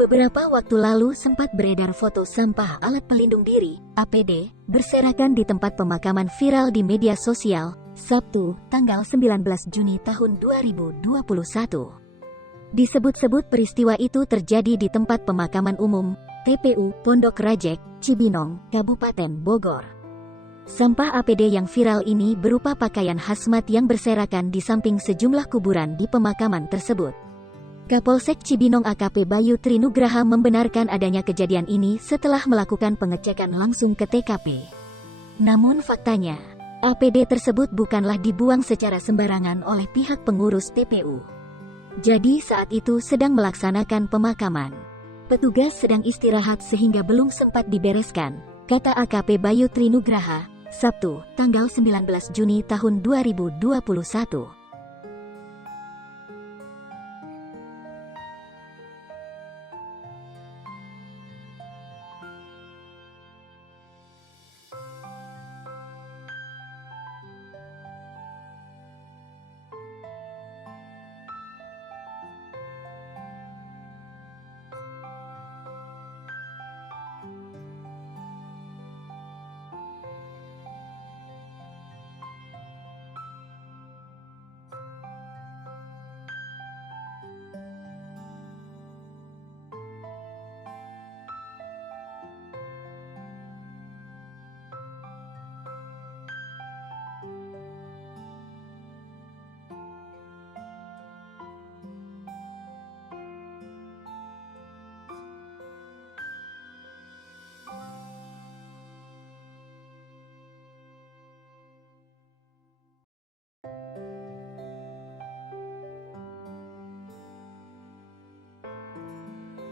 Beberapa waktu lalu sempat beredar foto sampah alat pelindung diri (APD) berserakan di tempat pemakaman viral di media sosial, Sabtu, tanggal 19 Juni tahun 2021. Disebut-sebut peristiwa itu terjadi di tempat pemakaman umum, TPU, Pondok Rajek, Cibinong, Kabupaten Bogor. Sampah APD yang viral ini berupa pakaian hazmat yang berserakan di samping sejumlah kuburan di pemakaman tersebut. Kapolsek Cibinong AKP Bayu Trinugraha membenarkan adanya kejadian ini setelah melakukan pengecekan langsung ke TKP. Namun faktanya, APD tersebut bukanlah dibuang secara sembarangan oleh pihak pengurus TPU. Jadi saat itu sedang melaksanakan pemakaman. Petugas sedang istirahat sehingga belum sempat dibereskan, kata AKP Bayu Trinugraha, Sabtu, tanggal 19 Juni tahun 2021.